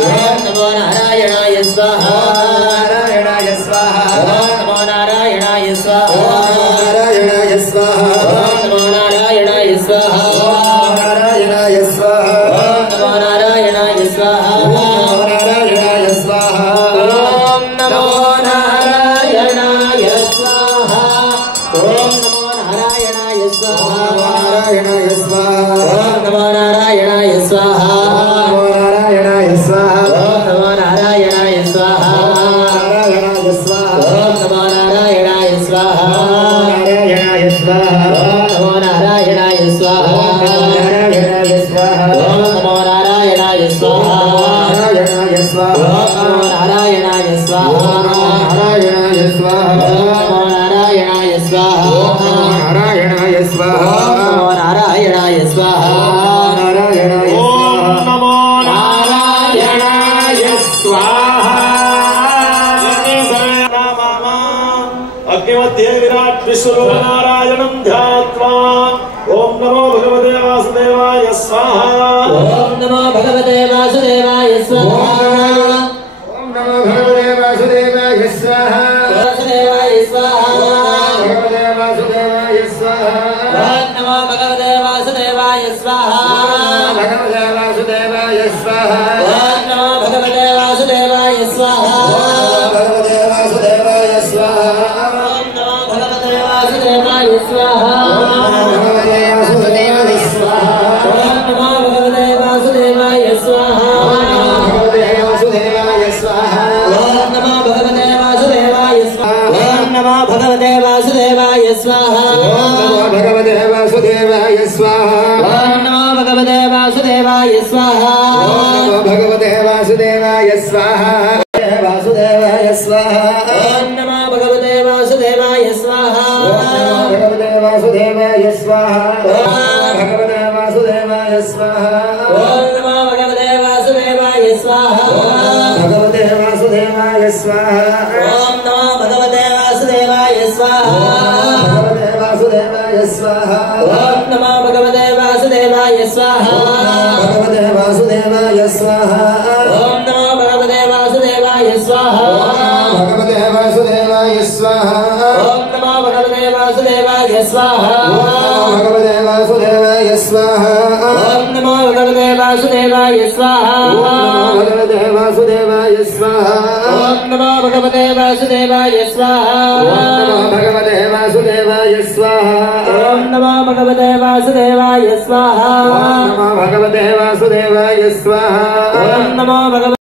नमो नारायणाय स्वाहा नारायणाय स्वाहा नमो नारायणाय स्वाहा नारायणाय स्वाहा नमो नारायणाय स्वाहा नारायणाय स्वाहा नमो नारायणाय स्वाहा नारायणाय स्वाहा ओम नमो नारायणाय स्वाहा ओम नमो नारायणाय स्वाहा नारायणाय स्वाहा ओम नमो नारायणाय स्वाहा नारायणाय स्वाहा ओम नमो नारायणाय स्वाहा नारायणाय स्वाहा ओम नमो नारायणाय स्वाहा नारायणाय स्वाहा ओम नमो नारायणाय स्वाहा नारायणाय स्वाहा ओम नमो नारायणाय स्वाहा नारायणाय स्वाहा ओम नमो नारायणाय स्वाहा नारायणाय स्वाहा ओम नमो नारायणाय स्वाहा नारायणाय स्वाहा नमो नारायणाय स्वाहा नारायणाय स्वाहा नमो नारायणाय स्वाहा अग्निमध्ये विराट विश्वरूप नारायणं ध्यात्वा ओम नमो भगवते वासुदेवाय स्वाहा ओम नमो भगवते वासुदेवाय स्वाहा ओम नमो भगवते वासुदेवाय स्वाहा वासुदेवाय स्वाहा भगवते वासुदेवाय स्वाहा ओम नमो भगवते वासुदेवाय स्वाहा भगवते वासुदेवाय स्वाहा ओम नमो भगवते वासुदेवाय स्वाहा भगवते वासुदेवाय स्वाहा ओम नमो भगवते वासुदेवाय स्वाहा भगवते वासुदेवाय स्वाहा ओम नमो भगवते वासुदेवाय स्वाहा भगवते वासुदेवाय स्वाहा ओम नमो भगवते वासुदेवाय स्वाहा ओम नमो भगवते वासुदेवाय स्वाहा ओम नमो भगवते वासुदेवाय स्वाहा ओम नमो भगवते वासुदेवाय स्वाहा ओम नमो भगवते वासुदेवाय स्वाहा वासुदेवाय स्वाहा ओम नमो भगवते वासुदेवाय स्वाहा भगवते वासुदेवाय स्वाहा भगवते वासुदेवाय स्वाहा ओम नमो भगवते वासुदेवाय स्वाहा भगवते वासुदेवाय स्वाहा ओम नमो भगवते वासुदेवाय स्वाहा भगवते वासुदेवाय स्वाहा ओम नमो भगवते वासुदेवाय स्वाहा भगवते वासुदेवाय स्वाहा ओम नमो भगवते वासुदेवाय स्वाहा भगवते वासुदेवाय स्वाहा ओम नमो भगवते वासुदेवाय स्वाहा भगवते वासुदेवाय स्वाहा ओम नमो भगवते वासुदेवाय स्वाहा भगवते वासुदेवाय स्वाहा ओम नमो भगवते वासुदेवाय स्वाहा भगवते वासुदेवाय स्वाहा ओम नमो भगवते वासुदेवाय स्वाहा भगवते वासुदेवाय स्वाहा ओम नमो भगवते